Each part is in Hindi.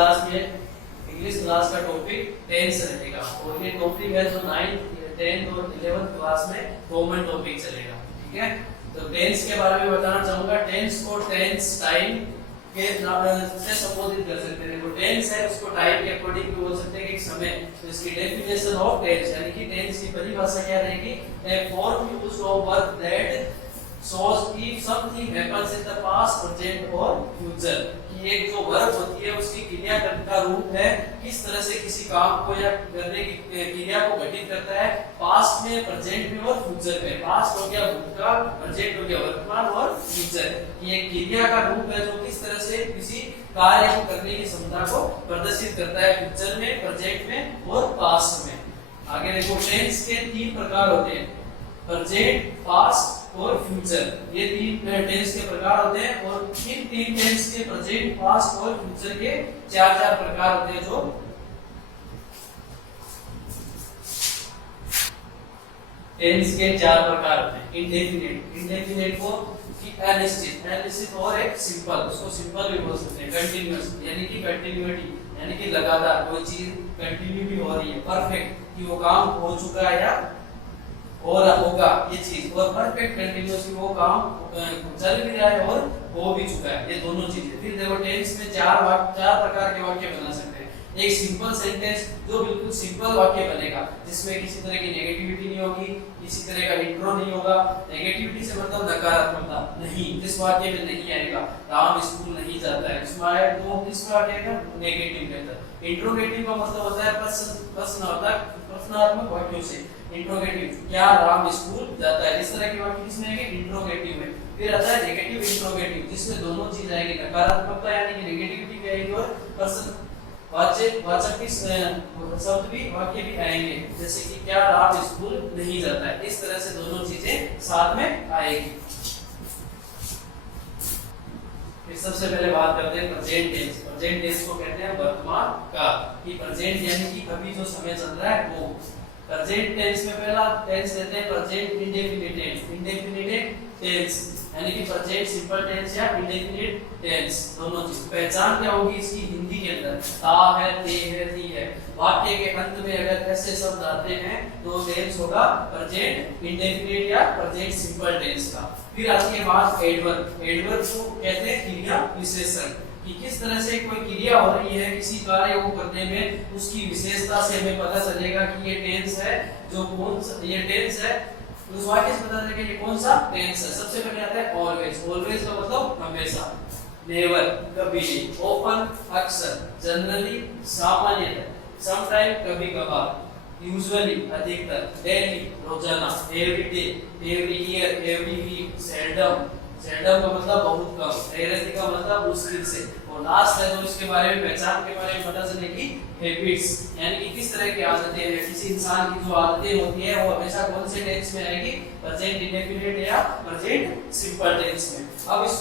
क्लास का टॉपिक टेंस रहेगा और ये टॉपिक है जो 9th 10th और 11th क्लास में कॉमन टॉपिक चलेगा। ठीक है, तो टेंस के बारे में बताना चाहूंगा। टेंस को टेंस टाइम के से संबोधित कर सकते हैं। देखो टेंस है उसको टाइम के अकॉर्डिंग भी बोल सकते हैं कि समय। तो इसकी डेफिनेशन ऑफ टेंस यानी कि टेंस की परिभाषा क्या रहेगी? A form used of verb that shows if something happens in the past, present or future। कि एक जो वर्ब होती है उसकी क्रिया का रूप है, किस तरह से किसी काम को या करने की क्रिया को घटित करता है पास्ट में, प्रेजेंट में और फ्यूचर में। पास्ट हो गया भूतकाल, प्रेजेंट हो गया वर्तमान और फ्यूचर। ये एक क्रिया का रूप है जो किस तरह से किसी कार्य को करने की क्षमता को प्रदर्शित करता है फ्यूचर में, प्रेजेंट में और पास्ट में। आगे देखो टेंस के 3 प्रकार होते हैं, प्रेजेंट, पास्ट और फ्यूचर। ये 3 टेंस के प्रकार होते हैं और इन 3 टेंस के प्रेजेंट, पास्ट और फ्यूचर के 4 प्रकार होते हैं। जो टेंस के 4 प्रकार होते हैं। इंडेफिनिट को अनिश्चित और एक सिंपल, उसको सिंपल भी बोल सकते हैं। कंटिन्यूअस यानी कि कंटिन्यूटी यानी कि लगातार कोई चीज कंटिन्यूटी हो रही है। परफेक्ट कि वो काम हो चुका है या और होगा ये चीज। और परफेक्ट कंटिन्यूअसली वो काम चल भी रहा है और हो भी चुका है, ये दोनों चीजें। फिर देखो टेंस में 4 प्रकार के वाक्य बना सकते हैं। एक सिंपल सेंटेंस जो बिल्कुल सिंपल वाक्य बनेगा जिसमें किसी तरह की नेगेटिविटी नहीं होगी, किसी तरह का इंट्रो नहीं होगा। नेगेटिविटी से मतलब नकारात्मकता नहीं, जिस वाक्य में नहीं आएगा राम स्कूल नहीं जाता है, इसमें आए तो इसमें आ जाएगा नेगेटिव मेथड। इंट्रोगेटिव का मतलब होता है प्रश्नात्मक वाक्यों से। इंट्रोगेटिव, क्या राम स्कूल जाता है, इस तरह के वाक्य किसमें आएंगे? इंट्रोगेटिव में। फिर आता है नेगेटिव इंट्रोगेटिव जिसमें दोनों चीज आएगी, नकारात्मकता यानी कि नेगेटिविटी भी आएगी और वाचक की शब्द भी वाक्य भी आएंगे, जैसे कि क्या राम स्कूल नहीं जाता है। इस तरह से दोनों चीजें साथ में आएगी। फिर सबसे पहले बात करते हैं प्रेजेंट टेंस। प्रेजेंट टेंस को कहते हैं वर्तमान काल। कि प्रेजेंट यानी कि अभी जो समय चल रहा है वो। प्रेजेंट टेंस में पहला टेंस लेते हैं present indefinite tense. Indefinite tense यानी कि प्रेजेंट सिंपल टेंस या इंडेफिनिट टेंस, दोनों चीज। पहचान क्या होगी इसकी हिंदी के अंदर? ता है, ते है, ती है। वाक्य के अंत में अगर ऐसे शब्द आते हैं तो टेंस होगा प्रेजेंट इंडेफिनिट या प्रेजेंट सिंपल टेंस का। फिर आती है बात एडवर्ब। एडवर्ब को कहते हैं क्रिया विशेषण। कि किस तरह से कोई क्रिया हो रही है किसी कार्य को करने में, उसकी विशेषता से हमें पता चलेगा कि ये टेंस है। जो कौन सा ये टेंस है उस वाक्य से पता चलेगा ये कौन सा टेंस है। सबसे पहले आता है ऑलवेज। ऑलवेज का मतलब हमेशा, नेवर कभी नहीं, ऑफन अक्सर, जनरली सामान्यतः, समटाइम कभी कभार, यूजुअली अधिकतर, डेली रोजाना, every day, every year, every week, seldom. Seldom का मतलब बहुत कम, रेयरली का मतलब मुश्किल से। और लास्ट है जो इसके बारे में पहचान के बारे में पता चलेगी हैबिट्स यानी कि किस तरह की आदतें हैं। किसी इंसान की जो आदतें होती है वो हमेशा कौन से टेंस में आएगी? प्रेजेंट इंडेफिनिट या प्रेजेंट सिंपल टेंस में। अब इस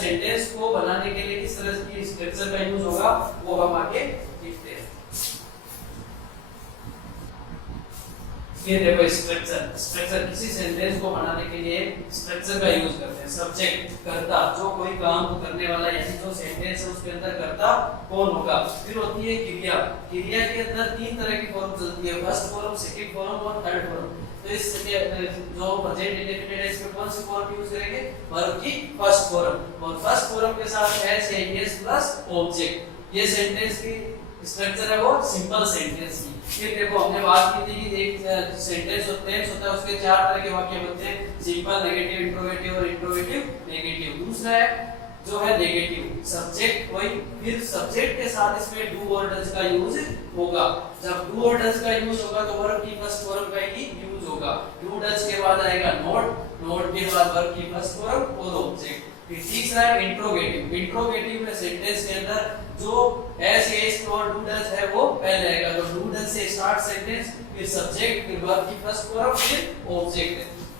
सेंटेंस को बनाने के लिए किस तरह की स्ट्रक्चर का यूज होगा वो हम आगे देखते हैं। ये देखो स्ट्रक्चर किसी सेंटेंस को बनाने के लिए स्ट्रक्चर का यूज करते हैं। सब्जेक्ट कर्ता, जो कोई काम को करने वाला यानी जो सेंटेंस है उसके अंदर कर्ता कौन होगा। फिर होती है क्रिया। क्रिया के अंदर 3 तरह की फॉर्म चलती है, फर्स्ट फॉर्म, सेकंड फॉर्म और थर्ड फॉर्म। तो इस जो प्रेजेंट इंडेफिनिट है इसमें कौन सी फॉर्म यूज करेंगे? वर्ब की फर्स्ट फॉर्म। और फर्स्ट फॉर्म के साथ एस या एस प्लस ऑब्जेक्ट। ये सेंटेंस की स्ट्रक्चर है वो सिंपल सेंटेंस की। फिर देखो हमने बात की थी कि एक सेंटेंस होता है उसके 4 तरह के वाक्य बनते हैं, सिंपल, नेगेटिव, इंट्रोगेटिव और इंट्रोगेटिव नेगेटिव। दूसरा है जो है नेगेटिव, सब्जेक्ट कोई, फिर सब्जेक्ट के साथ इसमें डू और डज का यूज होगा। जब डू और डज का यूज होगा तो वर्ब की फर्स्ट फॉर्म का ही यूज होगा। डू डज के बाद आएगा नॉट, नॉट के बाद वर्ब की फर्स्ट फॉर्म और ऑब्जेक्ट। फिर तीसरा है इंट्रोगेटिव। इंट्रोगेटिव में सेंटेंस के अंदर जो एस एस और डू डज है वो पहले आएगा। तो डू डज से स्टार्ट सेंटेंस, फिर सब्जेक्ट, फिर वर्ब की फर्स्ट फॉर्म, फिर ऑब्जेक्ट।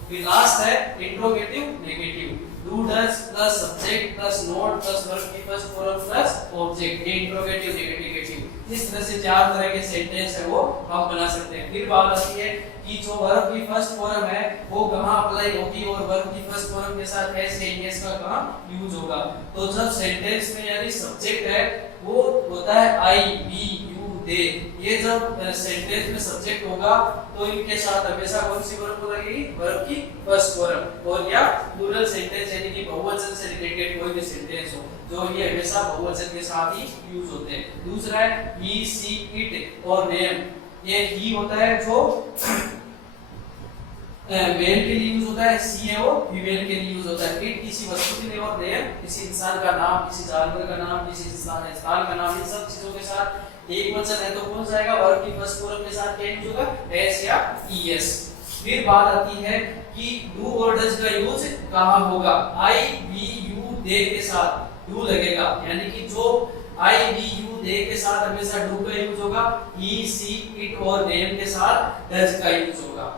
फिर लास्ट है interrogative negative. Do does plus subject plus not plus verb की फर्स्ट फॉर्म प्लस ऑब्जेक्ट। ये इंट्रोगेटिव नेगेटिव इस तरह से 4 तरह के सेंटेंस है वो हम बना सकते हैं। फिर बात आती है कि जो वर्ब की फर्स्ट फॉर्म है वो कहाँ अप्लाई होगी और वर्ब की फर्स्ट फॉर्म के साथ एस या ईएस का कहाँ यूज होगा। तो जब सेंटेंस में यानी सब्जेक्ट है वो होता है आई, वी, यू, दे, ये जब सेंटेंस में सब्जेक्ट होगा तो इनके साथ हमेशा कौन सी वर्ब लगेगी, वर्ब की फर्स्ट फॉर्म। और या प्लूरल सेंटेंस यानी कि बहुवचन से रिलेटेड कोई भी सेंटेंस हो जो ये हमेशा बहुवचन के साथ ही यूज होते हैं। दूसरा है ही, सी, इट और नेम। ये ही होता है जो मेल के लिए यूज होता है, सी है वो फीमेल के लिए यूज होता है, इट किसी वस्तु के लिए और नेम किसी इंसान का नाम, किसी जानवर का नाम, किसी स्थान का नाम। इन सब चीजों के साथ एक वचन है तो कौन सा आएगा, वर्ब की फर्स्ट फॉर्म के साथ क्या यूज होगा, एस या ईएस। फिर बात आती है कि डू और डज का यूज कहां होगा। आई, वी, यू, दे के साथ डू लगेगा, यानी कि जो आई, वी, यू, दे के साथ हमेशा डू का यूज होगा। ही, सी, इट और नेम के साथ डज का यूज होगा।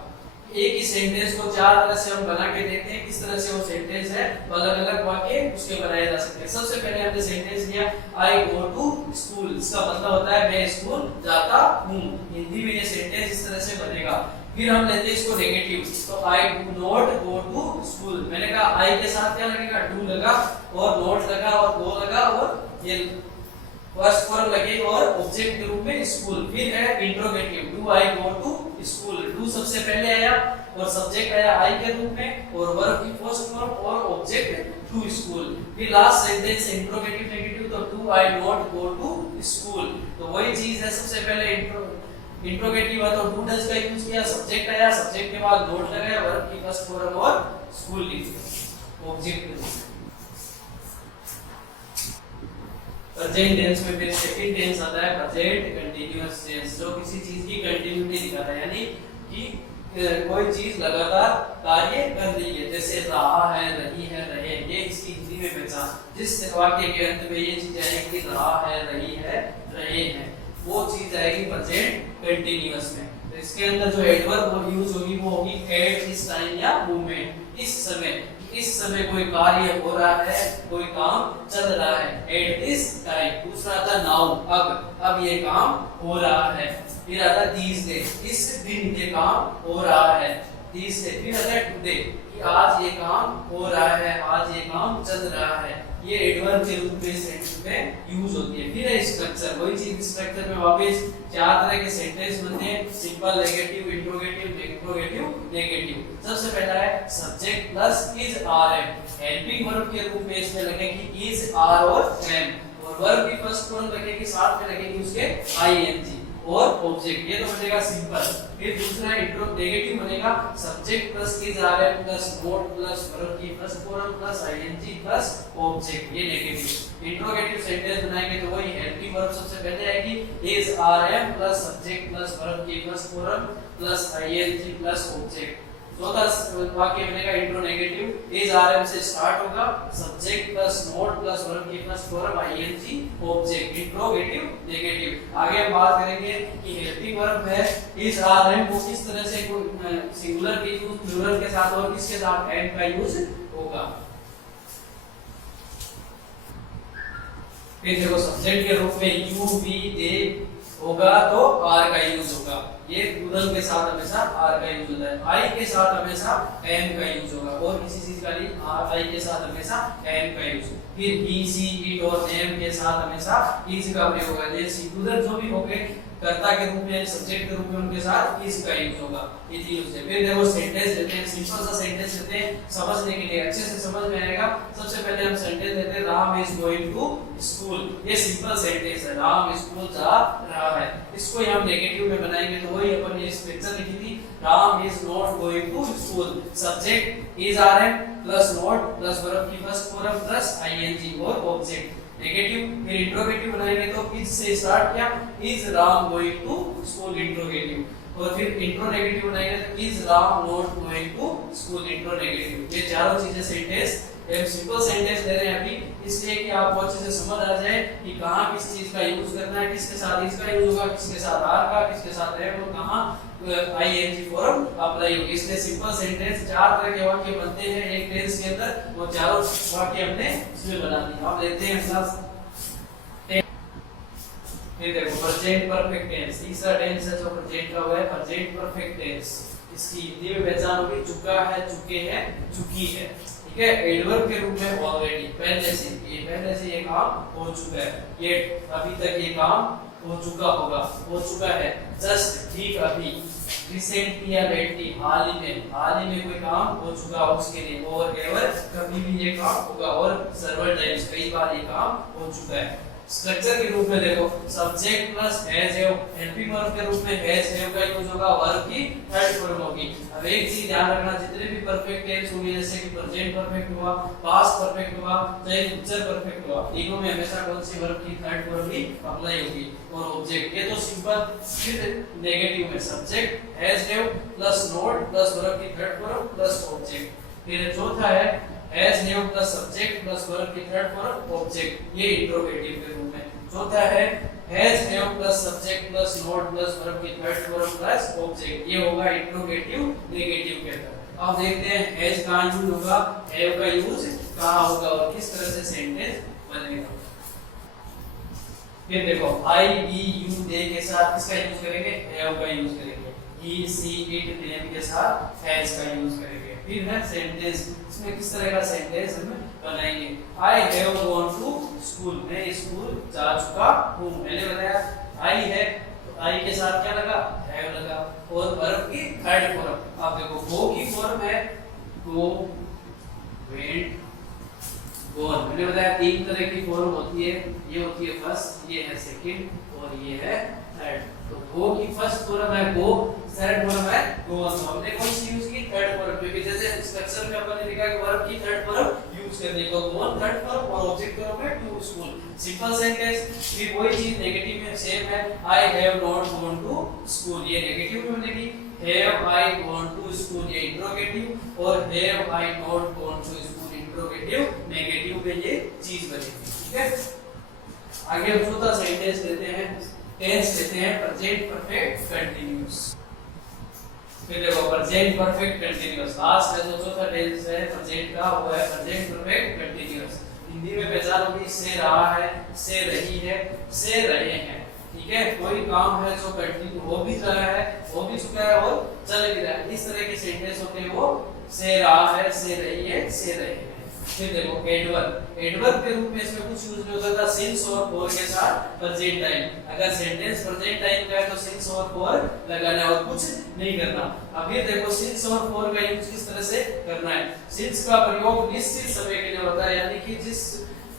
एक ही सेंटेंस को 4 तरह से हम बना के देखते हैं किस तरह से वो सेंटेंस है अलग अलग वाक्य उसके बनाए जा सकते हैं। सबसे पहले हमने सेंटेंस लिया आई गो टू स्कूल, इसका मतलब होता है मैं स्कूल जाता हूँ। हिंदी में ये सेंटेंस इस तरह से बनेगा। फिर हम लेते हैं इसको नेगेटिव, तो I do not go to school. मैंने कहा आई के साथ क्या लगेगा, डू लगा और नॉट लगा और गो लगा और ये फर्स्ट फॉर्म लगे और ऑब्जेक्ट के रूप में स्कूल। फिर है interrogative, do I go to school. Do सबसे पहले आया और सब्जेक्ट आया आई के रूप में और वर्ब की फर्स्ट फॉर्म और ऑब्जेक्ट टू स्कूल। फिर लास्ट सेंटेंस इंट्रोगेटिव नेगेटिव, तो do I not go to school. तो वही चीज है, सबसे पहले इंट्रोगेटिव है तो डू डज का यूज किया, सब्जेक्ट आया, सब्जेक्ट के बाद नॉट लगाया, वर्ब की फर्स्ट फॉर्म और स्कूल लिख दिया ऑब्जेक्ट। प्रेजेंट टेंस में फिर सेकंड टेंस आता है प्रेजेंट कंटीन्यूअस टेंस, जो किसी चीज की कंटिन्यूटी दिखाता है, यानी कि कोई चीज लगातार कार्य कर रही है, जैसे रहा है, रही है, रहे। ये इसकी हिंदी में पहचान, जिस वाक्य के अंत में ये चीज आएगी रहा है, रही है, रहे हैं, वो चीज आएगी प्रेजेंट कंटीन्यूअस में। तो इसके अंदर जो एडवर्ब यूज होगी वो होगी एट दिस टाइम या मोमेंट, इस समय। इस समय कोई कार्य हो रहा है, कोई काम चल रहा है, एट दिस टाइम। दूसरा आता नाउ, अब ये काम हो रहा है। फिर आता दीस डे, इस दिन ये काम हो रहा है, दीस डे। फिर आता है टुडे, कि आज ये काम हो रहा है, आज ये काम चल रहा है। ये एडवर्ब के रूप में सेंटेंस में यूज होती है। फिर है स्ट्रक्चर, वही चीज स्ट्रक्चर में वापस 4 तरह के सेंटेंस बनते हैं, simple, negative, interrogative, interrogative, negative. सबसे पहला है subject plus is are am, helping verb के रूप में इसमें लगेगी इज, आर और एम, और वर्ब की फर्स्ट फॉर्म लगेगी, साथ में लगेगी उसके आईएनजी और ऑब्जेक्ट। ये तो बनेगा सिंपल। फिर दूसरा इंट्रो नेगेटिव बनेगा subject plus is, are am plus not plus verb की first form plus ING plus object, ये नेगेटिव। इंट्रोगेटिव सेंटेंस बनाएंगे तो वही हेल्पिंग वर्ब सबसे पहले आएगी is, are am plus subject plus verb की first form plus ING plus object. चौथा वाक्य बनेगा intro negative, is are am से स्टार्ट होगा, subject plus not plus verb की first form ING object, interrogative negative. आगे हम बात करेंगे कि हेल्पिंग वर्ब है इज, आर एम, वो किस तरह से सिंगुलर के यूज प्लूरल के साथ और किसके साथ एम का यूज होगा। फिर देखो सब्जेक्ट के रूप में यू, वी, दे होगा तो आर का यूज होगा, ये प्लूरल के साथ हमेशा आर का यूज होता है। आई के साथ हमेशा एम का यूज होगा और किसी चीज का नहीं, आर आई के साथ हमेशा एम का यूज। फिर ही, सी, इट और नेम के साथ हमेशा इज का प्रयोग होगा। जैसे प्लूरल जो भी होंगे कर्ता के रूप में, सब्जेक्ट के रूप में, उनके साथ इज का यूज होगा, इज यूज है। फिर देखो सेंटेंस लेते हैं, सिंपल सा सेंटेंस लेते हैं समझने के लिए, अच्छे से समझ में आएगा। सबसे पहले हम सेंटेंस लेते हैं Ram is going to school. ये सिंपल सेंटेंस है, राम स्कूल जा रहा है। इसको हम नेगेटिव में बनाएंगे तो वही अपन ने इस पिक्चर लिखी थी, Ram is not going to school. Subject is, are am plus not plus verb की फर्स्ट फॉर्म प्लस आईएनजी और ऑब्जेक्ट नेगेटिव। फिर इंट्रोगेटिव बनाएंगे तो इज से स्टार्ट किया, is Ram going to school, interrogative. और फिर इंट्रो नेगेटिव बनाएंगे तो is Ram not going to school, intro negative. ये चारों चीजें सेंटेंस एक सिंपल सेंटेंस दे रहे हैं अभी, इसलिए कि आपको अच्छे से समझ आ जाए कि कहाँ किस चीज का यूज करना है, किसके साथ इसका यूज होगा, किसके साथ आर का, किसके साथ एम और कहाँ आईएनजी फॉर्म अप्लाई होगी। इसलिए सिंपल सेंटेंस 4 तरह के वाक्य बनते हैं एक टेंस के अंदर, वो चारों वाक्य हमने इसमें बना दिए। अब लेते हैं क्लास फिर देखो प्रेजेंट परफेक्ट टेंस, तीसरा टेंस है जो प्रेजेंट का हुआ है प्रेजेंट परफेक्ट टेंस। इसकी हिंदी में पहचान होगी चुका है, चुके हैं, चुकी है। ठीक है, एडवर्ब के रूप में ऑलरेडी, पहले से ये काम हो चुका है, ये अभी तक ये काम हो चुका होगा, हो चुका है। जस्ट, ठीक अभी, रिसेंटली या लेटली, हाल ही में कोई काम हो चुका उसके लिए, और एवर कभी भी ये काम होगा, और सर्वल टाइम्स कई बार ये काम हो चुका है। स्ट्रक्चर के रूप में देखो subject plus has have, helping verb के रूप में हैज हैव का यूज होगा, वर्ब की थर्ड फॉर्म होगी। अब एक चीज ध्यान रखना, जितने भी परफेक्ट टेंस होंगे जैसे कि प्रेजेंट परफेक्ट हुआ, पास्ट परफेक्ट हुआ, चाहे फ्यूचर परफेक्ट हुआ, तीनों में हमेशा कौन सी वर्ब की थर्ड फॉर्म ही अप्लाई होगी। और ऑब्जेक्ट ये तो सिंपल, फिर नेगेटिव में subject has have plus not plus verb की थर्ड फॉर्म प्लस ऑब्जेक्ट। फिर चौथा है has have plus subject plus verb की थर्ड फॉर्म ऑब्जेक्ट, ये इंट्रोगेटिव के रूप में। चौथा है has have plus subject plus not plus verb की थर्ड फॉर्म प्लस ऑब्जेक्ट, ये होगा इंट्रोगेटिव नेगेटिव के अंदर। अब देखते हैं हैज कहां यूज होगा, हैव का यूज कहां होगा और किस तरह से सेंटेंस बनेगा। फिर देखो आई बी यू दे के साथ किसका यूज करेंगे, हैव का यूज करेंगे। ही सी इट देम के साथ हैज का यूज करेंगे। फिर है सेंटेंस, इसमें किस तरह का सेंटेंस हम बनाएंगे। I have gone to school, मैं स्कूल जा चुका हूं। मैंने बताया आई है तो आई के साथ क्या लगा, हैव लगा, और वर्ब की थर्ड फॉर्म। आप देखो गो की फॉर्म है गो, वेंट, गॉन। मैंने बताया तीन तरह की फॉर्म होती है, ये होती है फर्स्ट, ये है सेकंड और ये है थर्ड। तो गो की फर्स्ट फॉर्म है गो, थर्ड फॉर्म है गोन। तो हमने कौन सी यूज की, थर्ड फॉर्म, क्योंकि जैसे स्ट्रक्चर में अपन ने लिखा कि वर्ब की थर्ड फॉर्म यूज करने को, गोन थर्ड फॉर्म और ऑब्जेक्ट फॉर्म में टू स्कूल, सिंपल सेंटेंस। फिर वही चीज नेगेटिव में सेम है, I have not gone to school, ये नेगेटिव में बनेगी। Have I gone to school, ये इंट्रोगेटिव, और have I not gone to school interrogative, negative में ये चीज बनेगी। ठीक है, आगे हम चौथा सेंटेंस लेते हैं, टेंस लेते हैं प्रेजेंट परफेक्ट कंटीन्यूअस। फिर देखो प्रेजेंट परफेक्ट कंटीन्यूअस, लास्ट है जो चौथा टेंस है प्रेजेंट का, वो है प्रेजेंट परफेक्ट कंटीन्यूअस। हिंदी में पहचान होगी से रहा है, से रही है, से रहे हैं। ठीक है, कोई काम है जो कंटिन्यू हो भी रहा है, हो भी चुका है और चल भी रहा है, इस तरह के सेंटेंस होते हैं वो से रहा है, से रही है, से रहे हैं। फिर देखो एडवर्ब, एडवर्ब के रूप में इसमें कुछ यूज नहीं होता था, सिंस और फॉर के साथ प्रेजेंट टाइम। अगर सेंटेंस प्रेजेंट टाइम का है तो सिंस और फॉर लगाना है और कुछ नहीं करना। अब ये देखो सिंस और फॉर का यूज किस तरह से करना है। सिंस का प्रयोग निश्चित समय के लिए होता है, यानी कि जिस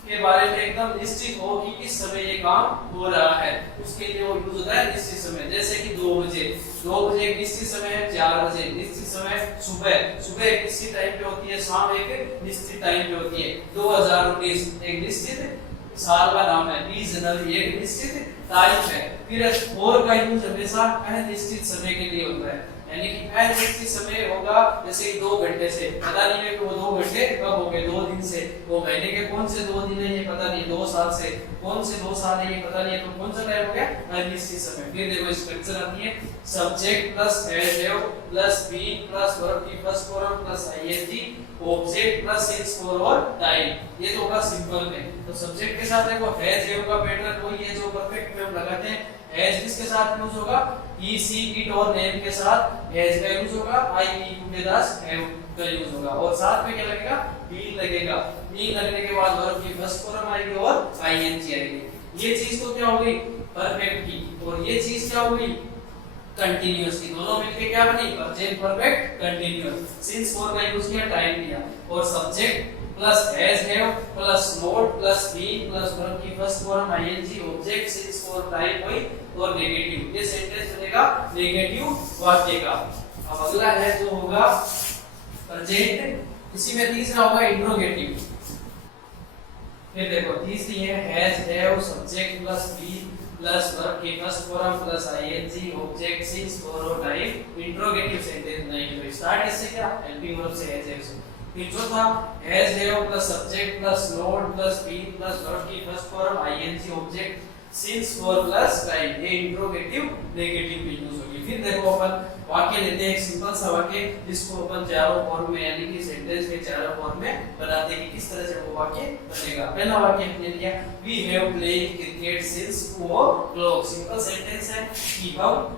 के बारे में एकदम निश्चित हो कि किस समय ये काम हो रहा है, उसके लिए वो यूज होता है निश्चित समय। जैसे कि 2 बजे, 2 बजे एक निश्चित समय है, 4 बजे निश्चित समय, सुबह एक निश्चित टाइम पे होती है, शाम एक निश्चित टाइम पे होती है। 2019 एक निश्चित साल का नाम है, 20 जनवरी एक निश्चित तारीख है। फिर और का यूज हमेशा अनिश्चित समय के लिए होता है, यानी कि अनिश्चित समय होगा, जैसे कि 2 घंटे से, पता नहीं है कि वो 2 घंटे कब हो गए, 2 दिन से, वो महीने के कौन से 2 दिन है ये पता नहीं, 2 साल से कौन से 2 साल है ये पता नहीं है, तो कौन सा टाइम हो गया, अनिश्चित समय। फिर देखो स्ट्रक्चर आती है subject plus has have plus been plus verb की first form plus ING, object plus since for और टाइम, ये तो होगा सिंपल में। तो सब्जेक्ट के साथ देखो हैज हैव का पैटर्न वही है जो परफेक्ट में हम लगाते हैं। हैज किसके साथ यूज होगा, ही सी इट और नेम के साथ हैज का यूज होगा, आई ई यू के साथ हैव का यूज होगा, और साथ में क्या लगेगा, बीन लगेगा। बीन लगने के बाद वर्ब की फर्स्ट फॉर्म आएगी और आईएनजी आएगी। ये चीज तो क्या होगी, परफेक्ट की, और ये चीज क्या होगी, कंटीन्यूअस की। दोनों मिलके क्या बनी, present perfect continuous. Since for का यूज किया, टाइम दिया, और subject plus has have plus not plus been plus verb की first form ING, object since for time हुई, और नेगेटिव। ये सेंटेंस बनेगा नेगेटिव वाक्य का। अब अगला है जो होगा प्रेजेंट, इसी में तीसरा होगा इंट्रोगेटिव। फिर देखो तीसरी है has have subject plus been plus verb की first form plus ING, object since for और टाइम, इंट्रोगेटिव सेंटेंस नहीं। तो स्टार्ट इससे क्या, हेल्पिंग वर्ब से हैज हैव से। फिर चौथा has have plus subject plus not plus been plus verb की first form ING, object since for plus time, ये इंट्रोगेटिव नेगेटिव में यूज होगी। फिर देखो अपन वाक्य लेते हैं, एक सिंपल सा वाक्य जिसको अपन चारों फॉर्म में यानी कि सेंटेंस के चारों फॉर्म में बनाते हैं कि किस तरह से वो वाक्य बनेगा। पहला वाक्य हमने लिया, we have played cricket since 2 o'clock। Simple sentence है कि हम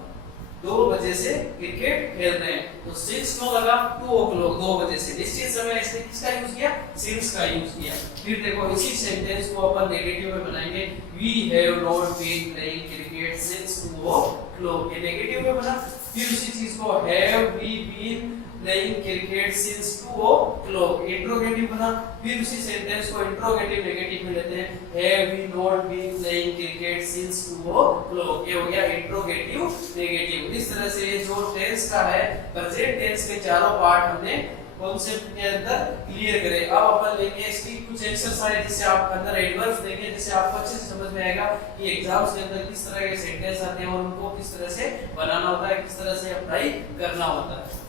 2 बजे से क्रिकेट खेल रहे हैं। तो सिंस क्यों लगा? 2 o'clock, 2 बजे से। निश्चित समय इसने किसका यूज किया? सिंस का यूज किया। फिर देखो इसी सेंटेंस को अपन नेगेटिव में बनाएंगे, we have not been playing cricket since 2 o'clock। ये नेगेटिव में बना। फिर उसी चीज को have we been playing cricket since 2 o'clock, interrogative बना। फिर उसी सेंटेंस को इंट्रोगेटिव नेगेटिव में लेते हैं, have we not been playing cricket since 2 o'clock। ये हो गया इंट्रोगेटिव नेगेटिव। इस तरह से जो टेंस का है, प्रेजेंट टेंस के चारों पार्ट हमने कॉन्सेप्ट के अंदर क्लियर करे। अब अपन लेंगे इसकी कुछ एक्सरसाइज जिससे आप अंदर एडवर्ब्स देंगे, जिससे आपको अच्छे से समझ में आएगा कि एग्जाम्स के अंदर किस तरह के सेंटेंस आते हैं और उनको किस तरह से बनाना होता है, किस तरह से अप्लाई करना होता है।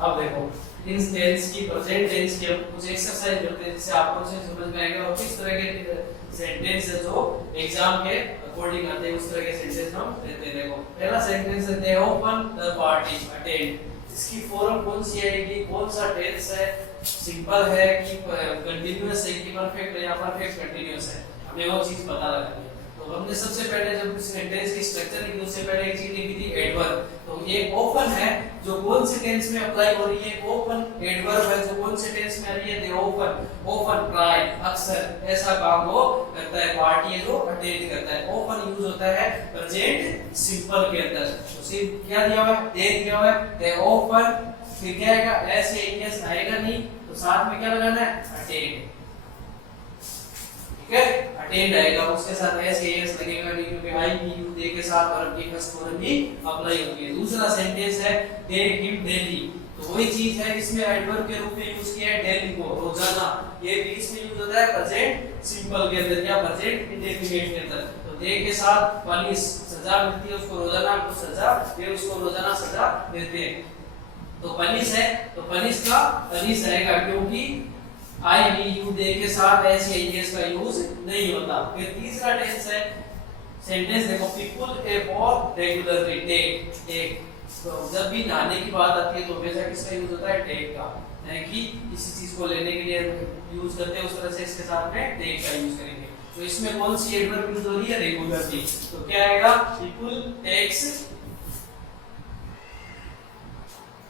अब देखो इन टेंस की, प्रेजेंट टेंस की हम कुछ एक्सरसाइज करते हैं जिससे आपको अच्छे से समझ में आएगा और किस तरह के सेंटेंस है जो एग्जाम के अकॉर्डिंग आते हैं, उस तरह के सेंटेंस हम देते हैं। देखो पहला सेंटेंस है, दे ओपन द पार्टी अटेंड। इसकी फॉर्म कौन सी आएगी, कौन सा टेंस है, सिंपल है कि कंटीन्यूअस है कि परफेक्ट है या परफेक्ट कंटीन्यूअस है, हमें वो चीज पता लगानी है। तो हमने सबसे पहले जब सेंटेंस की स्ट्रक्चर लिखी उससे पहले एक चीज लिखी थी एडवर्ब। तो ये ओपन है जो कौन से टेंस में अप्लाई हो रही है, ओपन एडवर्ब है जो कौन से टेंस में आ रही है, दे ओपन। ओपन ट्राई, अक्सर ऐसा काम वो करता है, पार्टी है जो अटेंड करता है। ओपन यूज होता है प्रेजेंट सिंपल के अंदर। तो सिर्फ क्या दिया हुआ है, दे दिया हुआ है, दे ओपन। फिर क्या आएगा, ऐसे एस आएगा नहीं तो साथ में क्या लगाना है, अटेंड। ठीक है, अटेंड आएगा, उसके साथ एस लगेगा नहीं क्योंकि आई भी यू दे के साथ वर्ब की फर्स्ट फॉर्म भी अप्लाई होती है। दूसरा सेंटेंस है, दे गिव डेली। तो वही चीज है, इसमें एडवर्ब के रूप में यूज किया है डेली को, रोजाना। ये भी इसमें यूज होता है प्रेजेंट सिंपल के अंदर या प्रेजेंट इंडेफिनिट के अंदर। तो दे के साथ पनिश, सजा मिलती है उसको, रोजाना को सजा, वे उसको रोजाना सजा देते हैं। तो पनिश है तो पनिश का पनिश आएगा क्योंकि आई वी यू दे के साथ एस या एस का यूज नहीं होता। फिर तीसरा टेंस है, सेंटेंस देखो, people a for regularly take. Take तो जब भी नहाने की बात आती है तो हमेशा किसका यूज होता है, टेक का, यानी कि किसी चीज को लेने के लिए यूज करते हैं, उस तरह से इसके साथ में टेक का यूज करेंगे। तो इसमें कौन सी एडवर्ब यूज हो रही है, रेगुलरली। तो क्या आएगा, पीपल टेक्स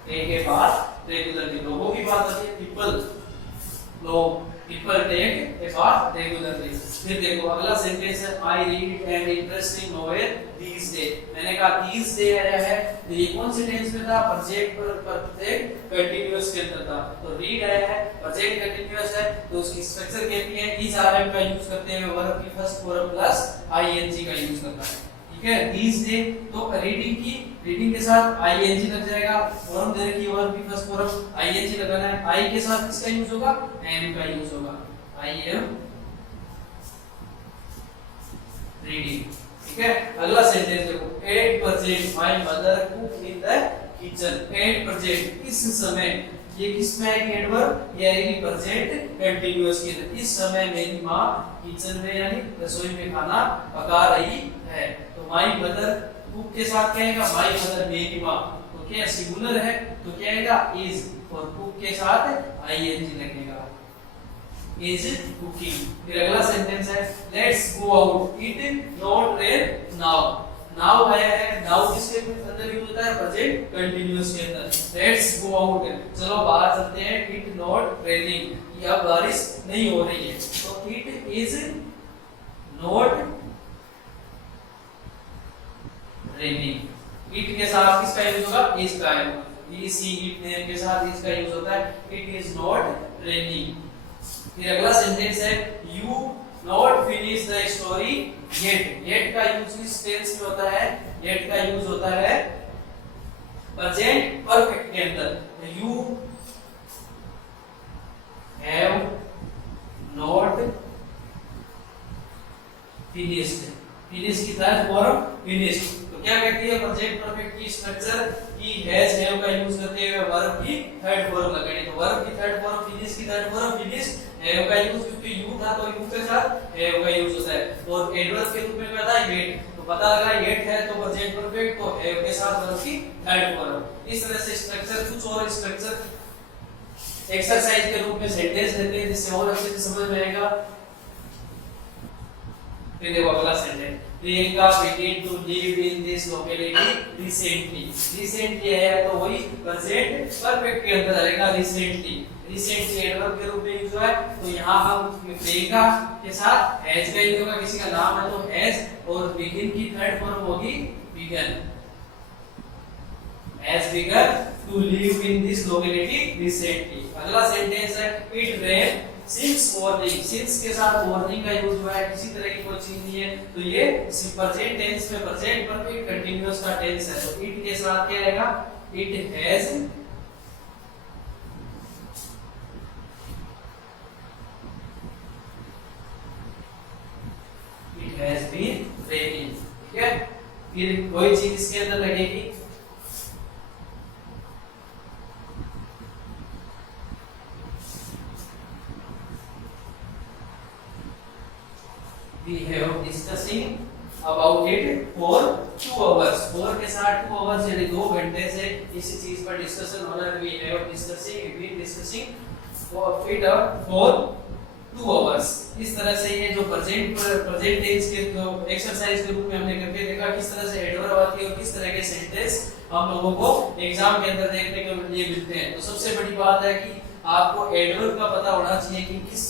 टेक के बाद रेगुलरली, लोगों की बात आती है, पीपल लोग, people take a bath regularly. फिर देखो अगला सेंटेंस है, I read an interesting novel these day. मैंने कहा दीस डे आया है तो ये कौन से टेंस में था, प्रेजेंट कंटीन्यूअस के अंदर था। तो रीड आया है, प्रेजेंट कंटीन्यूअस है, तो उसकी स्ट्रक्चर कहती है इज आरएम का यूज करते हुए वर्ब की फर्स्ट फॉर्म प्लस आईएनजी का यूज करना है। ठीक है, दीस डे तो रीडिंग के साथ आईएनजी लग जाएगा, फॉर्म दे रखी है वर्ब की फर्स्ट फॉर्म, आईएनजी लगाना है। आई के साथ किसका यूज होगा, एम का यूज होगा, आई एम रीडिंग। ठीक है, अगला सेंटेंस देखो, at present my mother cook in the kitchen. At present इस समय, ये किस में आएगी एडवर्ब, ये आएगी प्रेजेंट कंटीन्यूअस के अंदर। इस समय मेरी माँ किचन में यानी रसोई में खाना पका रही है। तो माय मदर कुक के साथ क्या आएगा, माय मदर मेरी माँ। तो क्या सिंगुलर है तो क्या आएगा, इज, और कुक के साथ आईएनजी लगेगा, इज कुकिंग। फिर अगला सेंटेंस है, let's go out it not rain now. Now आया है, नाउ किसके अंदर यूज होता है, प्रेजेंट कंटीन्यूअस के अंदर। लेट्स गो आउट, चलो बाहर चलते हैं, इट नॉट रेनिंग, या बारिश नहीं हो रही है। तो it is not raining. It के साथ किसका यूज होगा, इज का होगा, ईसी इट नेम के साथ इसका यूज होता है, इट इज नॉट रेनिंग। फिर अगला सेंटेंस है, you not finish the story yet. Yet का यूज किस टेंस में होता है, येट का यूज होता है प्रेजेंट परफेक्ट के अंदर। You have not finished, finish की थर्ड फॉर्म फिनिश्ड। तो क्या कहती है प्रेजेंट परफेक्ट की स्ट्रक्चर, की हैज हैव का यूज करते हुए वर्ब की थर्ड फॉर्म लगानी। तो वर्ब की थर्ड फॉर्म फिनिश की थर्ड फॉर्म फिनिश्ड, हैव का यूज, क्योंकि यू था तो यू के साथ हैव का यूज होता है। और एडवर्ब के रूप में क्या था, येट, तो पता लगा येट है तो प्रेजेंट परफेक्ट, तो हैव के साथ वर्ब की थर्ड फॉर्म। इस तरह से स्ट्रक्चर, कुछ और स्ट्रक्चर एक्सरसाइज के रूप में सेंटेंस देते हैं जिससे और अच्छे से समझ में आएगा। फिर देखो अगला sentence, Priyanka began to live in this locality recently। recently है तो वही प्रेजेंट परफेक्ट के अंदर आएगा recently। recently एडवर्ब के रूप में यूज हुआ है, तो यहाँ हम प्रियंका के साथ हैज का यूज होगा, किसी का नाम है तो हैज, और begin की थर्ड फॉर्म होगी began। has begun to live in this locality recently। अगला सेंटेंस है it rained since morning। since के साथ morning का यूज हुआ है, किसी तरह की कोई चीज नहीं है, तो ये प्रेजेंट टेंस में प्रेजेंट परफेक्ट कंटीन्यूअस का टेंस है, तो it के साथ क्या आएगा, it has been raining। ठीक है, फिर कोई चीज इसके अंदर लगेगी, we have discussing about it for 2 hours। 4 के साथ 2 hours यानी 2 घंटे से इसी चीज पर डिस्कशन हो रहा है। we have discussing for 2 hours। इस तरह से ये जो प्रेजेंट टेंस के जो एक्सरसाइज के रूप में हमने करके देखा किस तरह से एडवर्ब आती है और किस तरह के सेंटेंस हम लोगों को एग्जाम के अंदर देखने के लिए मिलते हैं। तो सबसे बड़ी बात है कि आपको एडवर्ब का पता होना चाहिए कि किस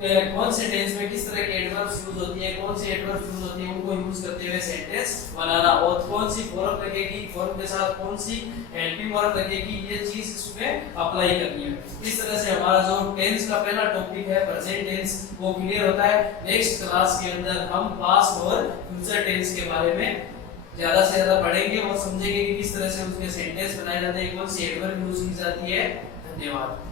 कौन से टेंस में किस तरह के एडवर्ब्स यूज होती है, कौन सी एडवर्ब्स यूज होती है, उनको यूज करते हुए सेंटेंस बनाना, और कौन सी फॉर्म लगेगी, फॉर्म के साथ कौन सी हेल्पिंग वर्ब लगेगी, ये चीज इसमें अप्लाई करनी है। इस तरह से हमारा जो टेंस का पहला टॉपिक है प्रेजेंट टेंस वो क्लियर होता है। नेक्स्ट क्लास के अंदर हम पास्ट और फ्यूचर टेंस के बारे में ज्यादा से ज्यादा पढ़ेंगे और समझेंगे कि किस तरह से उसके सेंटेंस बनाए जाते हैं, कौन सी एडवर्ब यूज की जाती है। धन्यवाद।